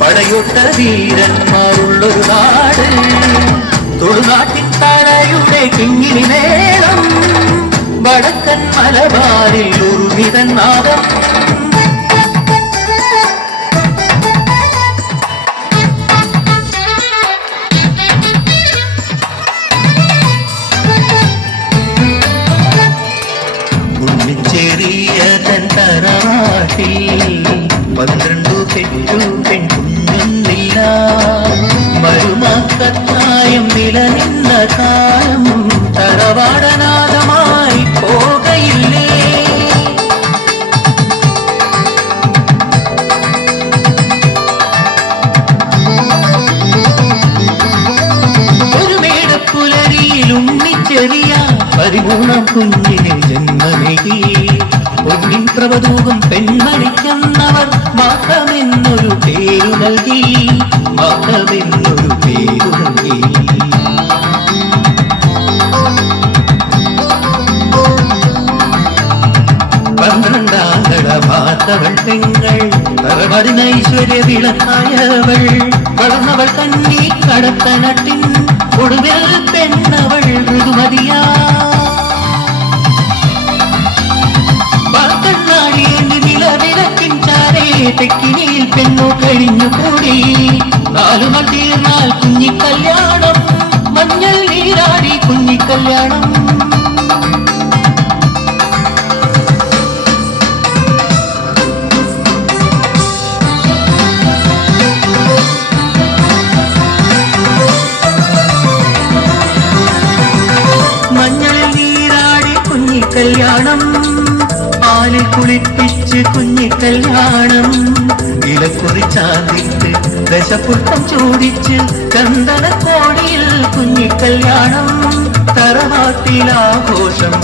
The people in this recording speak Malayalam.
പടയൊട്ട വീരന്മാരുള്ളൊരു നാട് തുളുനാട്ടിൻ തലയുടെ കിങ്ങിണി മേളം വടക്കൻ മലബാറിൽ ഒരു നിരനാദം ഉണ്ണിച്ചേറിയ തൻ തറവാട്ടിൽ 12 പെറ്റു പെൺകുഞ്ഞൊന്നില്ല മരുമക്കത്തായം നിലനിന്ന കാലം തറവാടനാഥമായി പോകയില്ലേ ഒരു മേടപ്പുലരിയിൽ ഉണ്ണിച്ചെറിയ 13 കുഞ്ഞിന് ജന്മമേകി പൊന്നിൻ പ്രഭതൂകം പെൺമണിക്കെന്നവർ മാധവെന്നൊരു പേരു നൽകി മാധവെന്നൊരു പേരു നൽകി 12 മാധവൾ പെങ്ങൾ തറവാടിനൈശ്വര്യ വിളക്കായവൾ വളർന്നവൾ കന്നി കടത്തനട്ടിൻ ഒടുവിൽ പെണ്ണവൾ ഋതുമതിയാ തെക്കിനിയിൽ പെണ്ണു കഴിഞ്ഞുകൂടി 4 നാൾ തീർന്നാൽ കുഞ്ഞിക്കല്യാണം മഞ്ഞൾ നീരാടി കുഞ്ഞിക്കല്യാണം മഞ്ഞളിൽ നീരാടി കുഞ്ഞിക്കല്യാണം പാലിൽ കുളിപ്പിച്ച് കുഞ്ഞിക്കല്യാണം ഇലക്കുറിച്ചാന്തിട്ട് ദശപുഷ്പം ചൂടിച്ച് ചന്ദനക്കോടിയിൽ കുഞ്ഞിക്കല്യാണം തറവാട്ടിലാഘോഷം